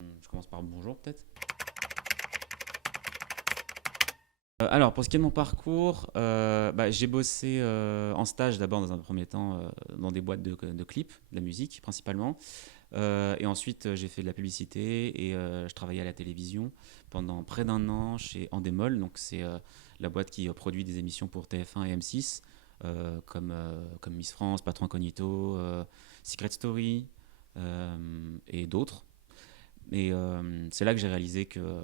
Je commence par bonjour peut-être. Alors, pour ce qui est de mon parcours, j'ai bossé en stage d'abord dans un premier temps dans des boîtes de clips, de la musique principalement. Et ensuite, j'ai fait de la publicité et je travaillais à la télévision pendant près d'un an chez Endemol. Donc, c'est la boîte qui produit des émissions pour TF1 et M6, comme Miss France, Patron Incognito, Secret Story et d'autres. Et c'est là que j'ai réalisé que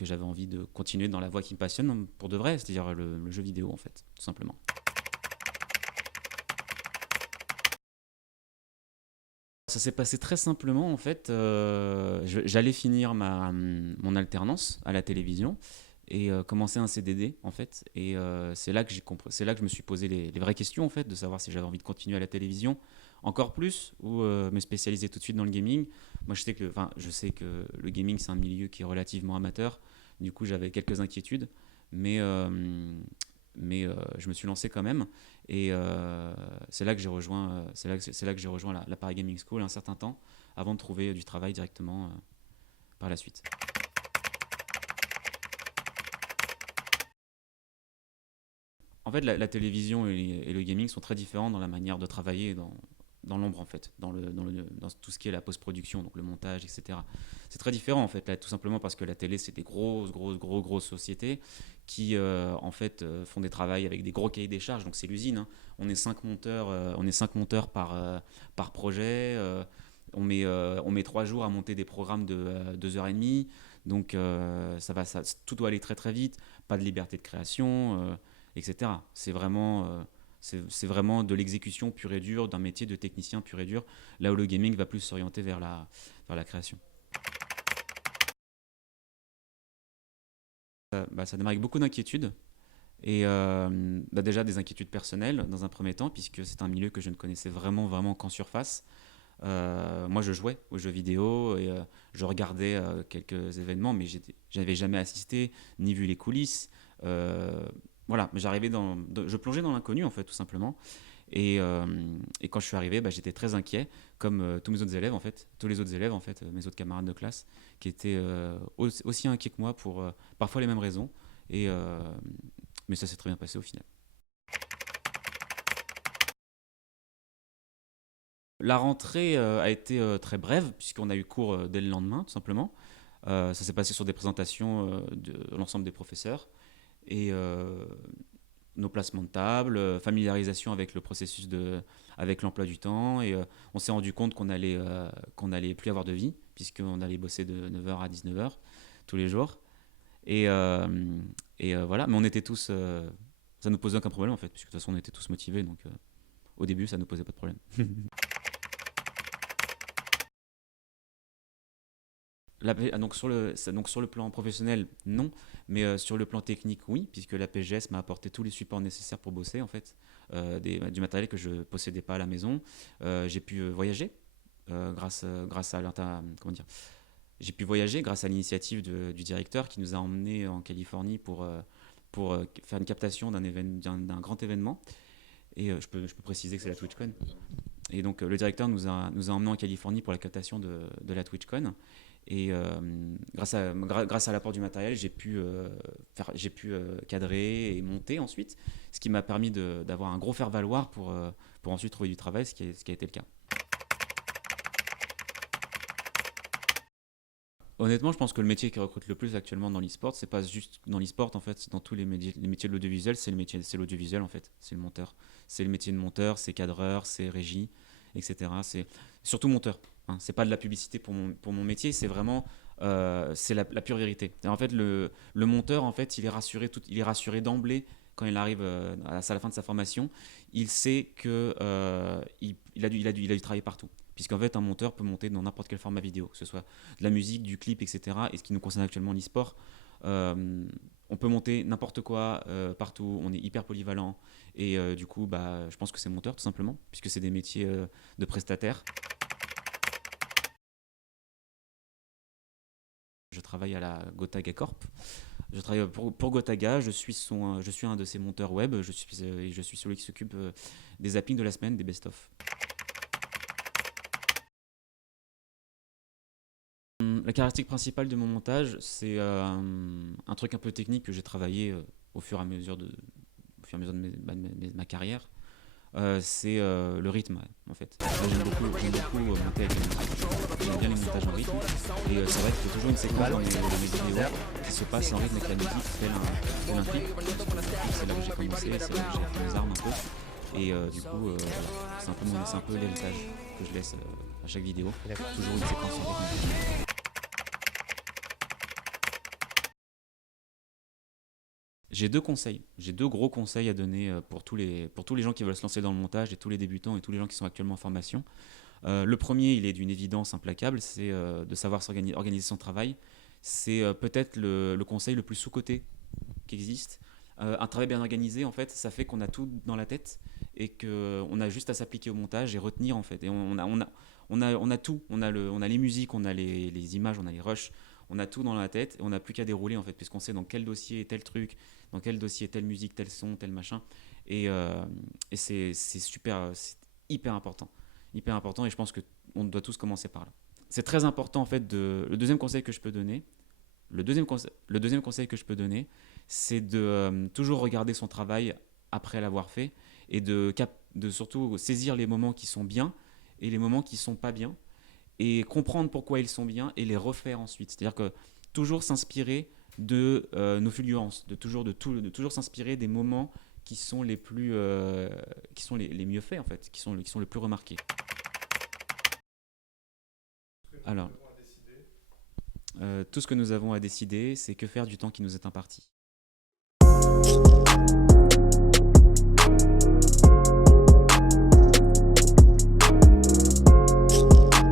j'avais envie de continuer dans la voie qui me passionne pour de vrai, c'est-à-dire le jeu vidéo en fait, tout simplement. Ça s'est passé très simplement en fait. J'allais finir mon alternance à la télévision et commencer un CDD en fait. Et c'est là que je me suis posé les vraies questions en fait, de savoir si j'avais envie de continuer à la télévision encore plus ou me spécialiser tout de suite dans le gaming. Moi je sais que le gaming c'est un milieu qui est relativement amateur. Du coup j'avais quelques inquiétudes, mais je me suis lancé quand même. Et c'est là que j'ai rejoint, c'est là que j'ai rejoint la Paris Gaming School un certain temps, avant de trouver du travail directement par la suite. En fait, la télévision et le gaming sont très différents dans la manière de travailler dans l'ombre, en fait, dans tout ce qui est la post-production, donc le montage, etc. C'est très différent, en fait, là, tout simplement parce que la télé, c'est des grosses sociétés qui, en fait, font des travails avec des gros cahiers des charges, donc c'est l'usine, hein. On est cinq monteurs par projet. On met 3 jours à monter des programmes de 2 heures et demie. Donc, tout doit aller très très vite. Pas de liberté de création. Etc. C'est vraiment de l'exécution pure et dure, d'un métier de technicien pur et dur, là où le gaming va plus s'orienter vers la création. Ça démarre avec beaucoup d'inquiétudes, et déjà des inquiétudes personnelles dans un premier temps, puisque c'est un milieu que je ne connaissais vraiment qu'en surface. Moi, je jouais aux jeux vidéo et je regardais quelques événements, mais j'avais jamais assisté ni vu les coulisses. Euh, voilà, mais je plongeais dans l'inconnu en fait, tout simplement. Et quand je suis arrivé, j'étais très inquiet, comme tous mes autres élèves en fait, tous les autres élèves en fait, mes autres camarades de classe, qui étaient aussi inquiets que moi pour parfois les mêmes raisons. Et mais ça s'est très bien passé au final. La rentrée a été très brève, puisqu'on a eu cours dès le lendemain, tout simplement. Ça s'est passé sur des présentations de l'ensemble des professeurs et nos placements de table, familiarisation avec le processus avec l'emploi du temps. Et on s'est rendu compte qu'on allait plus avoir de vie, puisqu'on allait bosser de 9 heures à 19 heures tous les jours. Et, euh, voilà, mais on était tous. Ça nous posait aucun problème en fait, puisque de toute façon on était tous motivés, donc au début ça nous posait pas de problème. Donc sur le plan professionnel, non, mais sur le plan technique, oui, puisque la PGS m'a apporté tous les supports nécessaires pour bosser, en fait, du matériel que je ne possédais pas à la maison. J'ai pu voyager grâce à comment dire, j'ai pu voyager grâce à l'initiative du directeur qui nous a emmenés en Californie pour faire une captation d'un grand événement. Et je peux préciser que c'est la TwitchCon. Et donc le directeur nous a emmenés en Californie pour la captation de la TwitchCon. Et grâce à l'apport du matériel, j'ai pu cadrer et monter ensuite, ce qui m'a permis d'avoir un gros faire-valoir pour ensuite trouver du travail, ce qui a été le cas. Honnêtement, je pense que le métier qui recrute le plus actuellement dans l'e-sport, c'est pas juste dans l'e-sport en fait, c'est dans tous les métiers de l'audiovisuel, c'est l'audiovisuel en fait, c'est le monteur. C'est le métier de monteur, c'est cadreur, c'est régie, etc. C'est surtout monteur, hein. C'est pas de la publicité pour mon métier, c'est vraiment c'est la pure vérité. Et en fait, le monteur, en fait, il est rassuré d'emblée quand il arrive à la fin de sa formation. Il sait que il a dû travailler partout. Puisqu'en fait, un monteur peut monter dans n'importe quel format vidéo, que ce soit de la musique, du clip, etc. Et ce qui nous concerne actuellement, l'e-sport, on peut monter n'importe quoi partout, on est hyper polyvalent. Et du coup, je pense que c'est monteur tout simplement, puisque c'est des métiers de prestataires. Je travaille à la Gotaga Corp. Je travaille pour Gotaga, je suis un de ses monteurs web, je suis celui qui s'occupe des zappings de la semaine, des best-of. La caractéristique principale de mon montage, c'est un truc un peu technique que j'ai travaillé au fur et à mesure au fur et à mesure de ma carrière. C'est le rythme, ouais, en fait. Moi, j'aime beaucoup monter avec la musique. J'aime bien les montages en rythme. Et c'est vrai qu'il y a toujours une séquence dans mes vidéos qui se passe en rythme avec la musique, tel un clip. C'est là où j'ai commencé, c'est là où j'ai fait mes armes un peu. Et du coup, voilà, c'est un peu l'héritage que je laisse à chaque vidéo. D'accord. Toujours une séquence en rythme. J'ai deux conseils, j'ai deux gros conseils à donner pour tous les gens qui veulent se lancer dans le montage et tous les débutants et tous les gens qui sont actuellement en formation. Le premier, il est d'une évidence implacable, c'est de savoir organiser son travail. C'est peut-être le conseil le plus sous-coté qui existe. Un travail bien organisé, en fait, ça fait qu'on a tout dans la tête et qu'on a juste à s'appliquer au montage et retenir, en fait. Et on a tout. On a les musiques, on a les images, on a les rushs, on a tout dans la tête et on n'a plus qu'à dérouler, en fait, puisqu'on sait dans quel dossier est tel truc, dans quel dossier est telle musique, tel son, tel machin. Et c'est super, c'est hyper important. Hyper important et je pense qu'on doit tous commencer par là. C'est très important, en fait, le deuxième conseil que je peux donner, le deuxième conseil que je peux donner, c'est de toujours regarder son travail après l'avoir fait et de surtout saisir les moments qui sont bien et les moments qui sont pas bien et comprendre pourquoi ils sont bien et les refaire ensuite. C'est-à-dire que toujours s'inspirer de nos fulgurances, de toujours s'inspirer des moments qui sont les plus, qui sont les mieux faits en fait, qui sont les plus remarqués. Alors, tout ce que nous avons à décider, c'est que faire du temps qui nous est imparti.